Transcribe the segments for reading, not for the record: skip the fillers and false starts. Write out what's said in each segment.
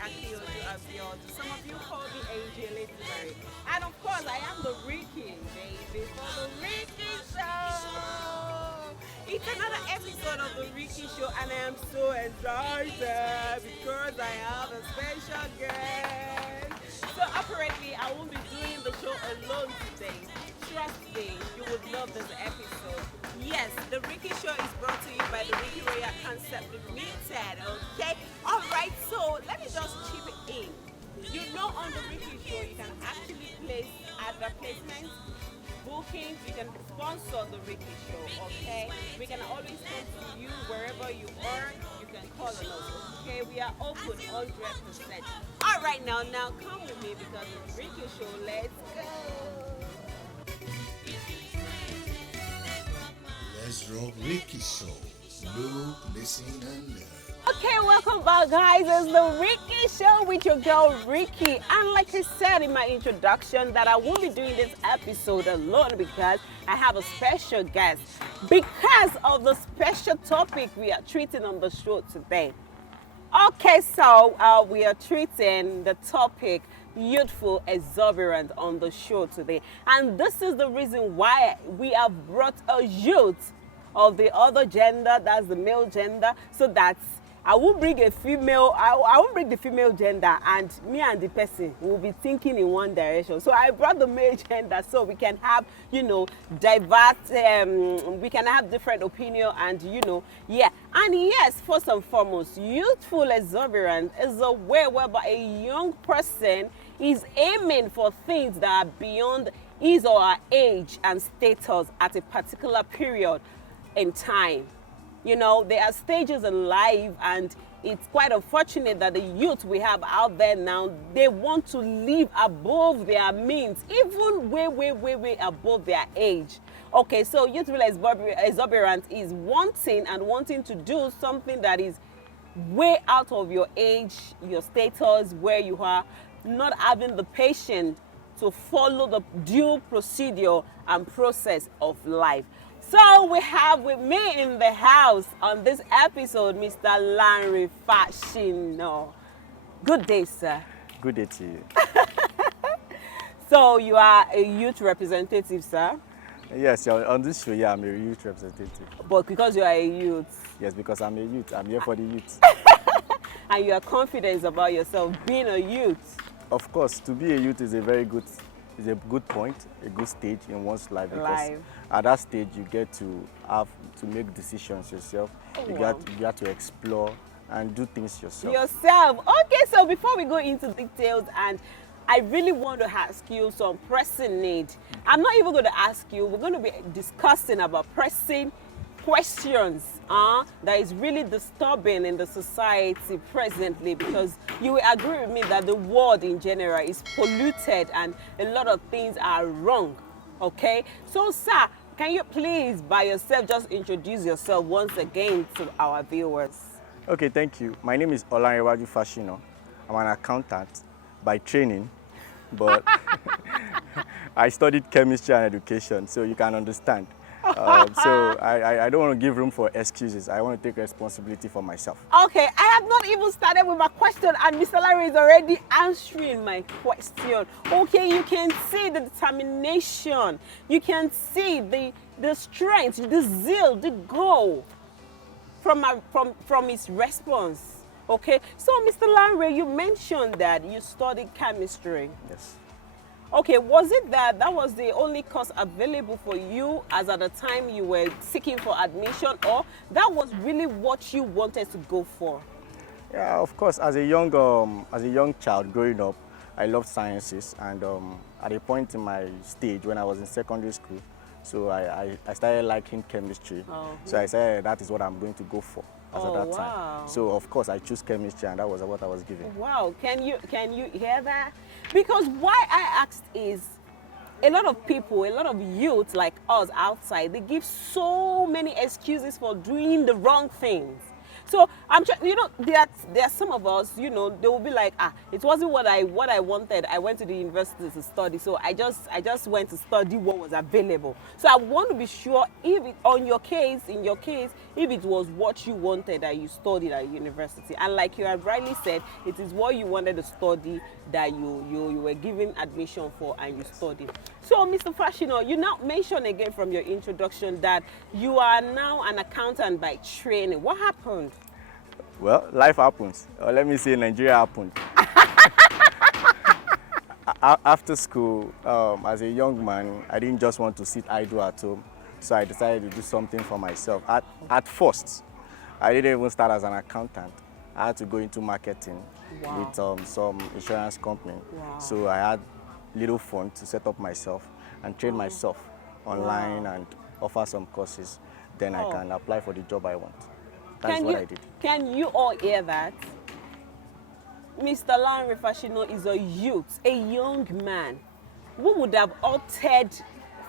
Abiodun. Some of you call me AJ Literary. And of course, I am the Rikkie, baby, for the Rikkie Show. It's another episode of the Rikkie Show, and I am so excited because I have a special guest. So apparently, I won't be doing the show alone today. Trust me, you would love this episode. Yes, the Rikkie Show is brought to you by the RIKKIE Royal Concept Limited, okay? Alright, so let me just chip it in. You know, on the Rikkie Show, you can actually place advertisements, bookings, you can sponsor the Rikkie Show, okay? We can always come to you wherever you are. You can call on us, okay? We are open 100%. Alright, now come with me because it's the Rikkie Show. Let's go. Let's rock Rikkie Show. Look, listen, and learn. Okay, welcome back, guys. It's the Rikkie Show with your girl Rikkie. And like I said in my introduction, that I won't be doing this episode alone because I have a special guest. Because of the special topic we are treating on the show today. Okay, so we are treating the topic youthful exuberance on the show today. And this is the reason why we have brought a youth of the other gender, that's the male gender, so that I won't bring a female, I won't bring the female gender, and me and the person will be thinking in one direction. So I brought the male gender so we can have, diverse, we can have different opinion and, yeah. And yes, first and foremost, youthful exuberance is a way whereby a young person is aiming for things that are beyond his or her age and status at a particular period in time. There are stages in life, and it's quite unfortunate that the youth we have out there now, they want to live above their means, even way above their age. Okay, so youthful exuberance is wanting to do something that is way out of your age, your status, where you are, not having the patience to follow the due procedure and process of life. So we have with me in the house on this episode, Mr. Larry Fashino. Good day, sir. Good day to you. So you are a youth representative, sir? Yes, on this show, yeah, I'm a youth representative. But because you are a youth? Yes, because I'm a youth. I'm here for the youth. And you are confident about yourself being a youth? Of course, to be a youth is a good point, a good stage in one's life, because at that stage you get to have to make decisions yourself. You get to explore and do things yourself. Okay, so before we go into details, and I really want to ask you some pressing need. I'm not even going to ask you, we're going to be discussing about pressing questions that is really disturbing in the society presently, because you will agree with me that the world in general is polluted and a lot of things are wrong. Okay, so sir, can you please by yourself just introduce yourself once again to our viewers? Okay, thank you. My name is Olanrewaju Fashino. I'm an accountant by training, but I studied chemistry and education, so you can understand. So I don't want to give room for excuses. I want to take responsibility for myself. Okay, I have not even started with my question, and Mr. Larry is already answering my question. Okay, you can see the determination, you can see the strength, the zeal, the goal from his response. Okay, so Mr. Larry, you mentioned that you studied chemistry. Yes. Okay, was it that was the only course available for you as at the time you were seeking for admission, or that was really what you wanted to go for? Yeah, of course. As a young child growing up, I loved sciences, and at a point in my stage when I was in secondary school, so I started liking chemistry. So I said that is what I'm going to go for at that time. So of course I chose chemistry, and that was what I was given. Wow, can you hear that? Because why I asked is, a lot of people, a lot of youth like us outside, they give so many excuses for doing the wrong things. So I'm sure, there are some of us, they will be like, it wasn't what I wanted. I went to the university to study, so I just went to study what was available. So I want to be sure if in your case, if it was what you wanted that you studied at university, and like you have rightly said, it is what you wanted to study that you were given admission for and you studied. So Mr. Fashino, you now mentioned again from your introduction that you are now an accountant by training. What happened? Well, life happens. Or let me say Nigeria happened. After school, as a young man, I didn't just want to sit idle at home. So I decided to do something for myself. At first, I didn't even start as an accountant. I had to go into marketing with some insurance company. Wow. So I had little fund to set up myself and train myself online and offer some courses. Then I can apply for the job I want. That's what I did. Can you all hear that? Mr. Lanre Fashino is a youth, a young man who would have opted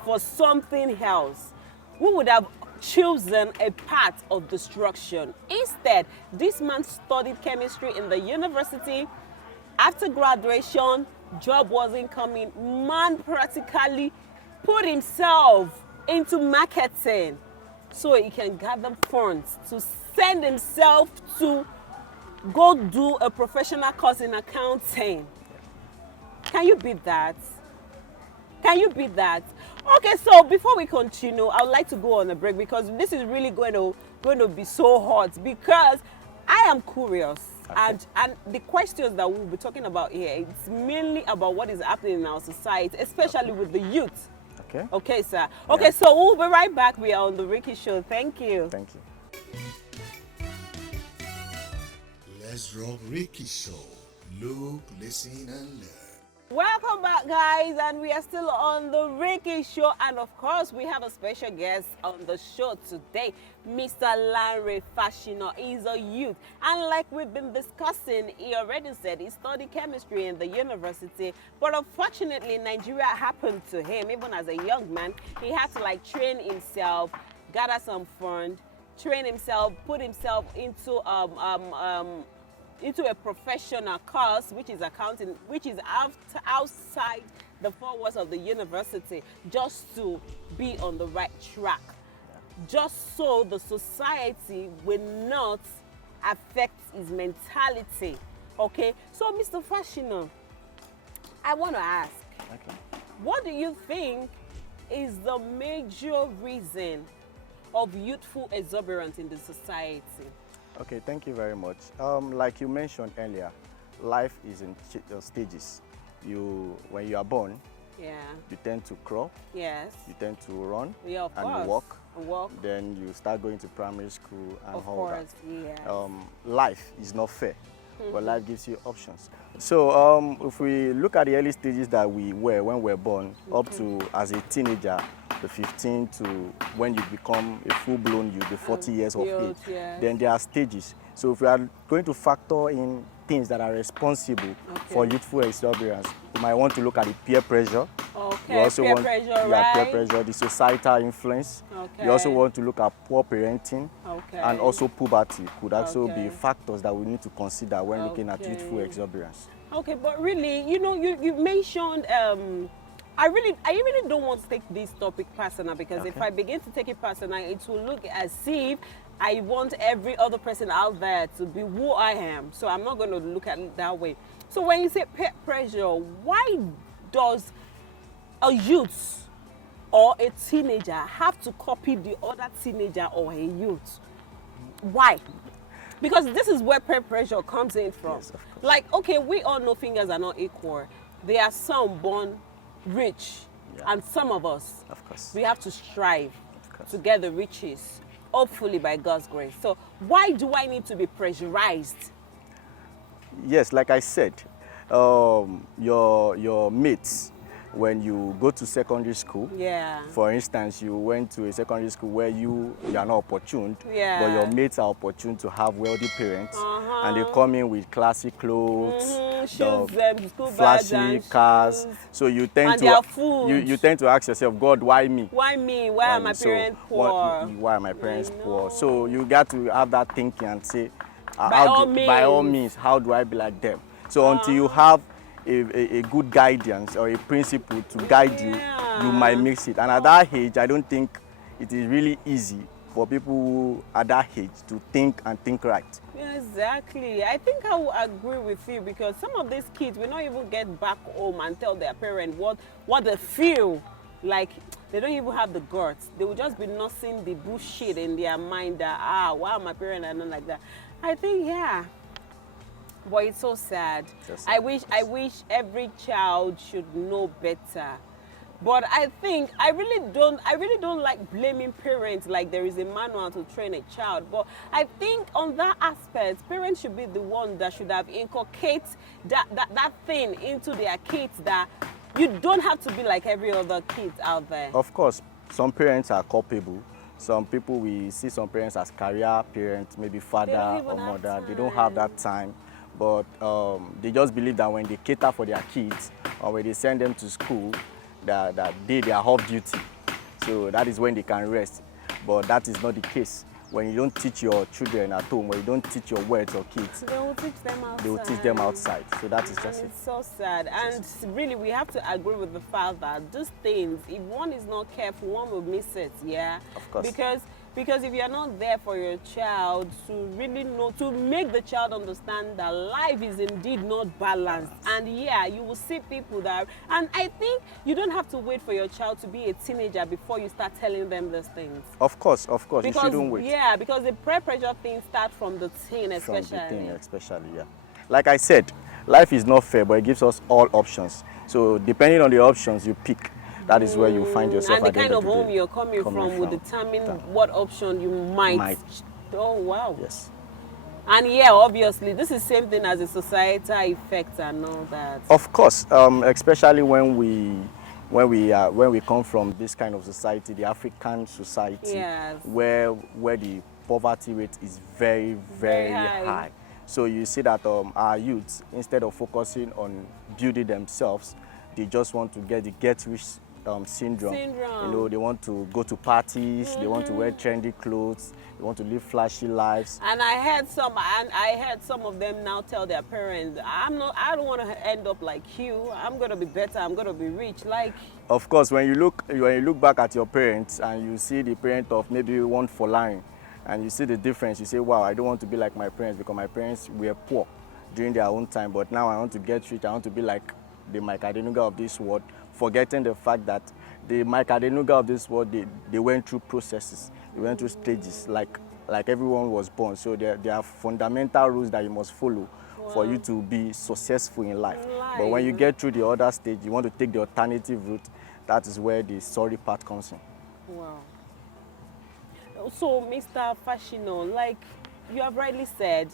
for something else, who would have chosen a path of destruction. Instead, this man studied chemistry in the university. After graduation, job wasn't coming. Man practically put himself into marketing so he can gather funds to send himself to go do a professional course in accounting. Can you beat that? Can you beat that? Okay, so before we continue, I would like to go on a break because this is really going to be so hot because I am curious. Okay. And the questions that we'll be talking about here, it's mainly about what is happening in our society, especially with the youth. Okay. Okay, sir. Okay, so we'll be right back. We are on the Rikkie Show. Thank you. Thank you. Let's rock Rikkie Show. Look, listen, and learn. Welcome back, guys, and we are still on the Rikkie Show, and of course we have a special guest on the show today, Mr. Lanre Fashino. He's a youth, and like we've been discussing, he already said he studied chemistry in the university, but unfortunately Nigeria happened to him. Even as a young man, he had to train himself, gather some funds, train himself, put himself into a professional course, which is accounting, which is outside the four walls of the university, just to be on the right track, just so the society will not affect his mentality. Okay, so Mr. Fashino, I want to ask, what do you think is the major reason of youthful exuberance in the society? Okay, thank you very much. Like you mentioned earlier, life is in stages. When you are born, you tend to crawl. Yes. You tend to run Of and course. walk. Then you start going to primary school and Of all course, that. yes. Life is not fair, but life gives you options. So if we look at the early stages that we were when we were born, up to as a teenager, the 15 to when you become a full-blown youth, the 40 years of age, then there are stages. So if we are going to factor in things that are responsible for youthful exuberance, you might want to look at the peer pressure. Okay, You also peer want pressure, peer pressure, the societal influence. Okay. You also want to look at poor parenting, Okay. and also puberty could also Okay. be factors that we need to consider when looking at youthful Okay. exuberance. Okay, but really, you mentioned, I really don't want to take this topic personal because if I begin to take it personal, it will look as if I want every other person out there to be who I am. So I'm not going to look at it that way. So when you say peer pressure, why does a youth or a teenager have to copy the other teenager or a youth? Why? Because this is where peer pressure comes in from. Yes, of course. Like, okay, we all know fingers are not equal. There are some born rich, and some of us, Of course. we have to strive course. to get the riches, hopefully by God's grace. So why do I need to be pressurized? Yes, like I said, your mates, when you go to secondary school, Yeah. for instance, you went to a secondary school where you are not opportune, Yeah. but your mates are opportune to have wealthy parents, and they come in with classy clothes, Shoes, the school bags flashy and cars. shoes. So you tend And to their food. you tend to ask yourself, God, why me? Why me? Why are my So parents poor? why are my parents I poor? know. So you got to have that thinking and say, By all by all means. means, how do I be like them? So until you have a good guidance or a principle to guide you, you might mix it. And at that age, I don't think it is really easy for people who at that age to think and think right. Yeah, exactly. I think I will agree with you because some of these kids will not even get back home and tell their parent what they feel. Like they don't even have the guts. They will just be nursing the bullshit in their mind that why my parents are not like that. I think yeah. But it's so sad. I wish every child should know better. But I think I really don't like blaming parents like there is a manual to train a child. But I think on that aspect, parents should be the one that should have inculcated that thing into their kids that you don't have to be like every other kid out there. Of course, some parents are culpable. Some people, we see some parents as career parents, maybe father or mother. They don't have that time. But they just believe that when they cater for their kids or when they send them to school, that they are off duty. So that is when they can rest. But that is not the case. When you don't teach your children at home, when you don't teach your words or kids, they will teach them outside. They will teach them outside. So that is just it. It's so sad. And really, we have to agree with the fact that these things, if one is not careful, one will miss it, yeah? Of course. Because if you are not there for your child to really know, to make the child understand that life is indeed not balanced. And yeah, you will see people that, and I think you don't have to wait for your child to be a teenager before you start telling them these things. Of course, Because, you shouldn't wait. Yeah, because the peer pressure thing starts from the teen especially. From the teen especially, yeah. Like I said, life is not fair, but it gives us all options. So depending on the options you pick, that is where you find yourself. And the at kind of home day. you're coming from will determine what option you might. Oh, wow. Yes. And yeah, obviously, this is the same thing as a societal effect and all that. Of course, especially when we come from this kind of society, the African society, yes, where the poverty rate is very, very high. So you see that our youths, instead of focusing on building themselves, they just want to get the get-rich syndrome. You know, they want to go to parties, they want to wear trendy clothes, they want to live flashy lives. And I heard some of them now tell their parents, I don't want to end up like you. I'm gonna be better. I'm gonna be rich. Like. Of course, when you look back at your parents and you see the parent of maybe one Folarin, and you see the difference, you say, wow, I don't want to be like my parents because my parents were poor during their own time, but now I want to get rich. I want to be like the Mike Adenuga of this world, forgetting the fact that the Mike Adenuga of this world, they went through processes, they went through stages like everyone was born. So there are fundamental rules that you must follow for you to be successful in life. But when you get through the other stage, you want to take the alternative route, that is where the sorry part comes in. Wow. So, Mr. Fashino, like you have rightly said,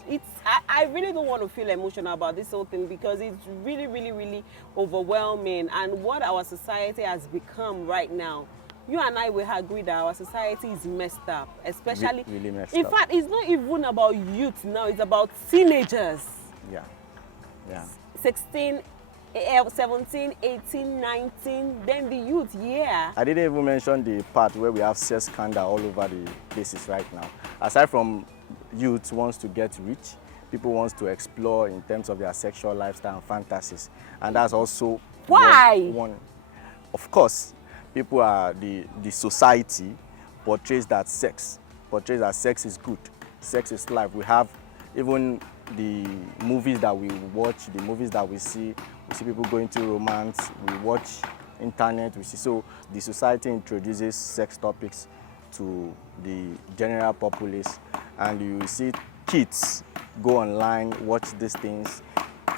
I really don't want to feel emotional about this whole thing because it's really, really, really overwhelming. And what our society has become right now, you and I will agree that our society is messed up, especially. Really messed up. In fact, it's not even about youth now, it's about teenagers. Yeah. Yeah. 16, 17, 18, 19, then the youth, yeah. I didn't even mention the part where we have sex scandal all over the places right now. Aside from youth wants to get rich, people wants to explore in terms of their sexual lifestyle and fantasies. And that's also one. Of course, people are, the society portrays that sex is good, sex is life. We have even the movies that we watch, the movies that we see people going through romance, we watch internet, we see. So the society introduces sex topics to the general populace, and you see kids go online, watch these things,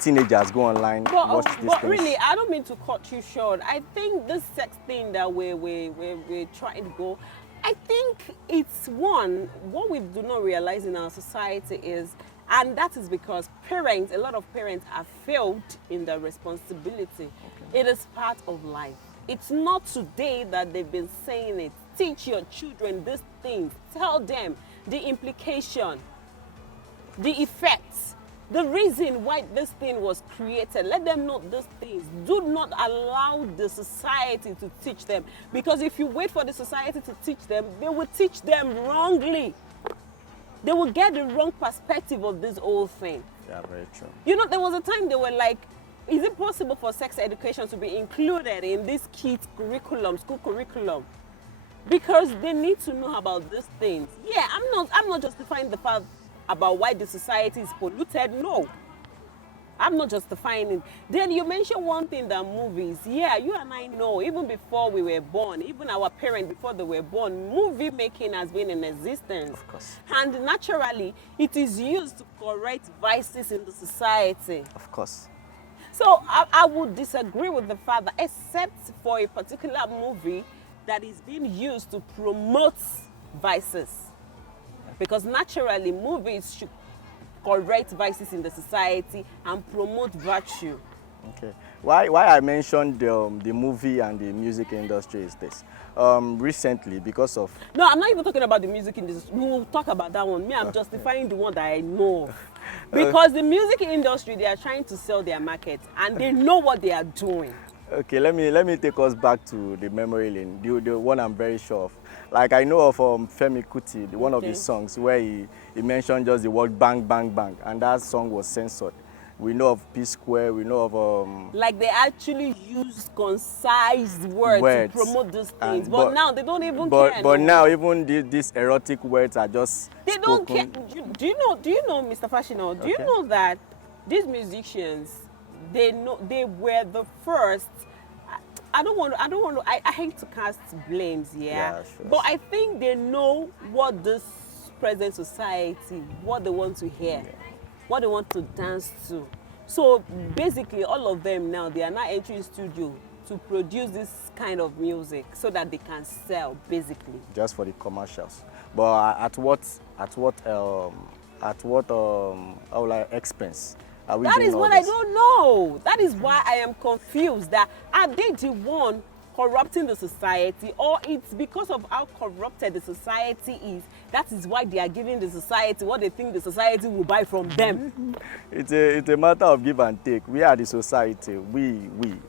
teenagers go online, watch these things. But really, I don't mean to cut you short. I think this sex thing that we're trying to go, I think it's what we do not realize in our society is, and that is because a lot of parents have failed in their responsibility. Okay. It is part of life. It's not today that they've been saying it. Teach your children these things. Tell them the implication, the effects, the reason why this thing was created. Let them know these things. Do not allow the society to teach them. Because if you wait for the society to teach them, they will teach them wrongly. They will get the wrong perspective of this whole thing. Yeah, very true. You know, there was a time they were like, is it possible for sex education to be included in this kids' curriculum, school curriculum? Because they need to know about these things. Yeah, I'm not justifying the fact about why the society is polluted. No. I'm not justifying it. Then you mentioned one thing, that movies. Yeah, you and I know, even before we were born, even our parents before they were born, movie making has been in existence. Of course. And naturally, it is used to correct vices in the society. Of course. So I would disagree with the fact that except for a particular movie that is being used to promote vices. Because naturally, movies should correct vices in the society and promote virtue. Okay. Why I mentioned the movie and the music industry is this. Recently, because of... No, I'm not even talking about the music industry. We will talk about that one. Me, I'm justifying the one that I know of. Because the music industry, they are trying to sell their market and they know what they are doing. Okay, let me take us back to the memory lane, the one I'm very sure of. Like I know of Femi Kuti, one of his songs where he mentioned just the word bang, bang, bang, and that song was censored. We know of P Square, we know of... like they actually use concise words to promote these things, but now they don't even care. But now even these erotic words are just They don't care. Do you know, Mr. Fashino, do you know that these musicians, they were the first... I hate to cast blames here, Yeah, sure. but I think they know what this present society, what they want to hear, what they want to dance to. So basically all of them now, they are now entering studio to produce this kind of music so that they can sell, basically. just for the commercials. But at what expense? That is what I don't know. That is why I am confused. That are they the one corrupting the society, or it's because of how corrupted the society is? That is why they are giving the society what they think the society will buy from them. It's a matter of give and take. We are the society.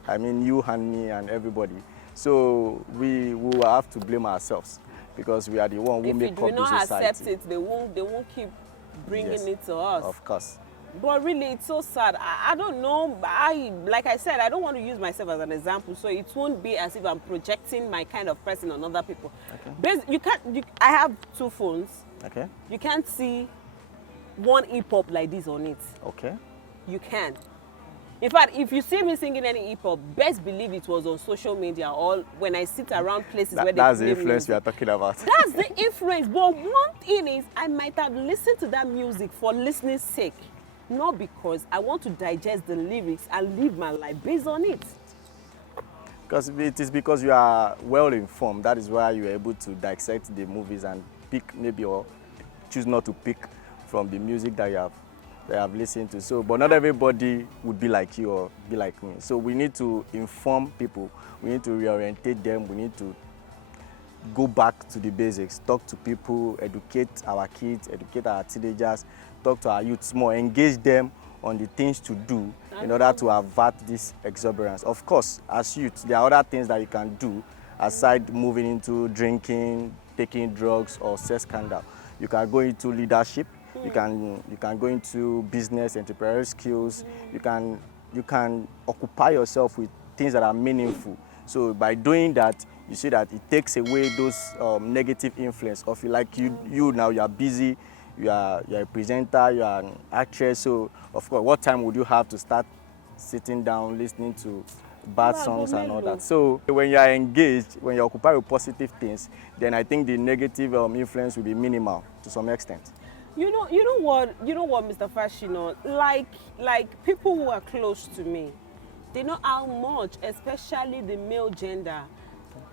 I mean you and me and everybody. So we will have to blame ourselves because we are the one who make up the society. If you do not accept it, they won't keep bringing it to us. Of course. But really, it's so sad. I don't know. Like I said, I don't want to use myself as an example, so it won't be as if I'm projecting my kind of person on other people. Okay. I have two phones. Okay. You can't see one hip hop like this on it. Okay. You can. In fact, if you see me singing any hip hop, best believe it was on social media or when I sit around places where that's they the influence music. we are talking about. That's the influence. But one thing is, I might have listened to that music for listening's sake. Not because I want to digest the lyrics and live my life based on it. Because it is because you are well informed. That is why you are able to dissect the movies and pick maybe or choose not to pick from the music that you have listened to. So, but not everybody would be like you or be like me. So we need to inform people. We need to reorientate them. We need to go back to the basics, talk to people, educate our kids, educate our teenagers, talk to our youths more, engage them on the things to do in order to avert this exuberance. Of course, as youths, there are other things that you can do aside moving into drinking, taking drugs, or sex scandal. You can go into leadership. You can go into business, entrepreneurial skills. You can occupy yourself with things that are meaningful. So by doing that, you see that it takes away those negative influence of you. Like you now, you are busy, you are a presenter, you are an actress. So of course, what time would you have to start sitting down, listening to bad songs and all that? So when you are engaged, when you occupy with positive things, then I think the negative influence will be minimal to some extent. You know what, Mr. Fashino, like people who are close to me, they know how much, especially the male gender,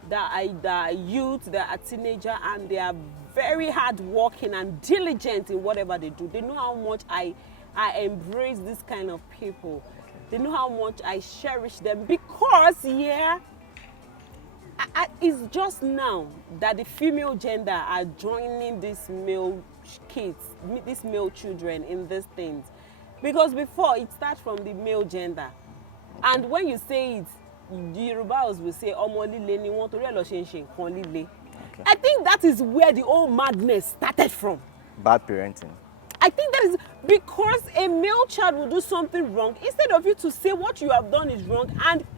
that are youth, that are teenager, and they are very hardworking and diligent in whatever they do. They know how much I I embrace this kind of people. They know how much I cherish them because, yeah, it's just now that the female gender are joining these male kids, these male children in these things. Because before, it starts from the male gender. And when you say it, the Yorubas will say, "Omo lile ni won tori e lo se nse nkan lile." I think that is where the whole madness started from. Bad parenting. I think that is because a male child will do something wrong. Instead of you to say what you have done is wrong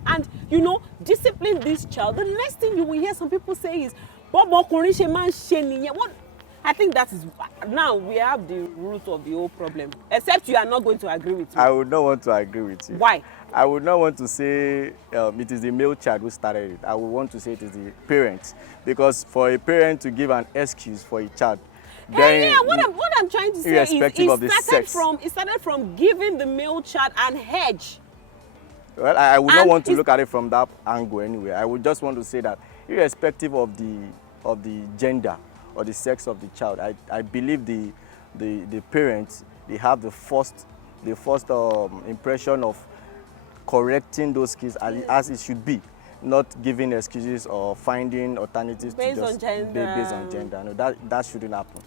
and you know, discipline this child, the next thing you will hear some people say is, "Bobo ọkùnrin ṣe máa ń ṣe nìyẹn." What? I think that is, now we have the root of the whole problem. Except you are not going to agree with me. I would not want to agree with you. Why? I would not want to say it is the male child who started it. I would want to say it is the parents. Because for a parent to give an excuse for a child, then yeah, what I'm trying to say is it started from giving the male child an hedge. Well, I would not want to look at it from that angle anyway. I would just want to say that irrespective of the gender or the sex of the child, I believe the parents, they have the first impression of correcting those kids as it should be, not giving excuses or finding alternatives based on gender. No, that shouldn't happen.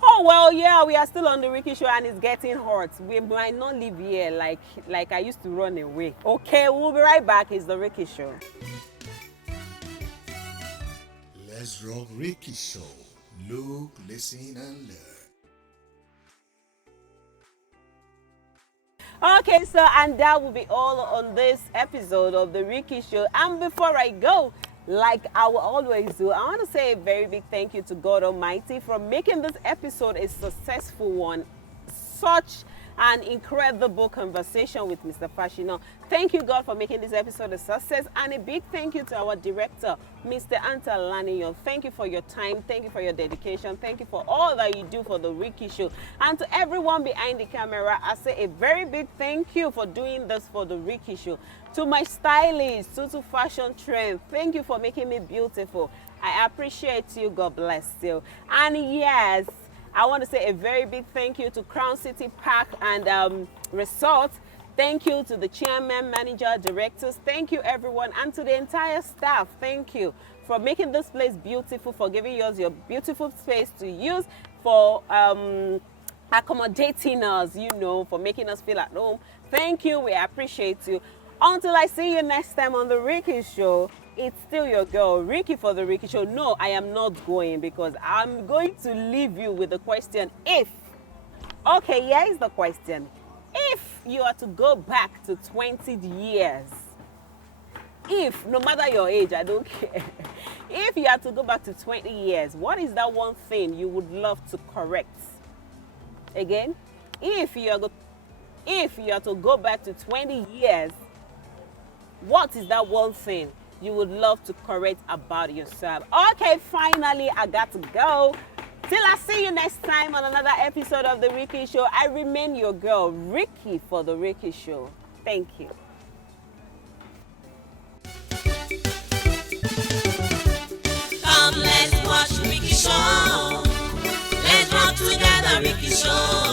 Oh well, yeah, we are still on the Rikkie Show and it's getting hot. We might not live here like I used to run away. Okay, we'll be right back. It's the Rikkie Show. Let's rock Rikkie Show. Look, listen, and learn. Okay, so and that will be all on this episode of the Rikkie Show. And before I go, like I will always do, I want to say a very big thank you to God Almighty for making this episode a successful one. Such an incredible conversation with Mr. Fashino. Thank you, God, for making this episode a success. And a big thank you to our director, Mr. Anta Laniyo. Thank you for your time. Thank you for your dedication. Thank you for all that you do for the Rikkie Show. And to everyone behind the camera, I say a very big thank you for doing this for the Rikkie Show. To my stylist, to Fashion Trend, thank you for making me beautiful. I appreciate you. God bless you. And yes, I want to say a very big thank you to Crown City Park and Resort. Thank you to the chairman, manager, directors. Thank you, everyone. And to the entire staff, thank you for making this place beautiful, for giving us your beautiful space to use, for accommodating us, you know, for making us feel at home. Thank you. We appreciate you. Until I see you next time on the Rikkie Show, it's still your girl, Rikkie for the Rikkie Show. No, I am not going because I'm going to leave you with the question, if. Okay, here is the question. If you are to go back to 20 years, if, no matter your age, I don't care. If you are to go back to 20 years, what is that one thing you would love to correct? Again, if you are to go back to 20 years, what is that one thing you would love to correct about yourself? Okay, finally, I got to go. Till I see you next time on another episode of The Rikkie Show, I remain your girl, Rikkie for The Rikkie Show. Thank you. Come, let's watch Rikkie Show. Let's rock together, Rikkie Show.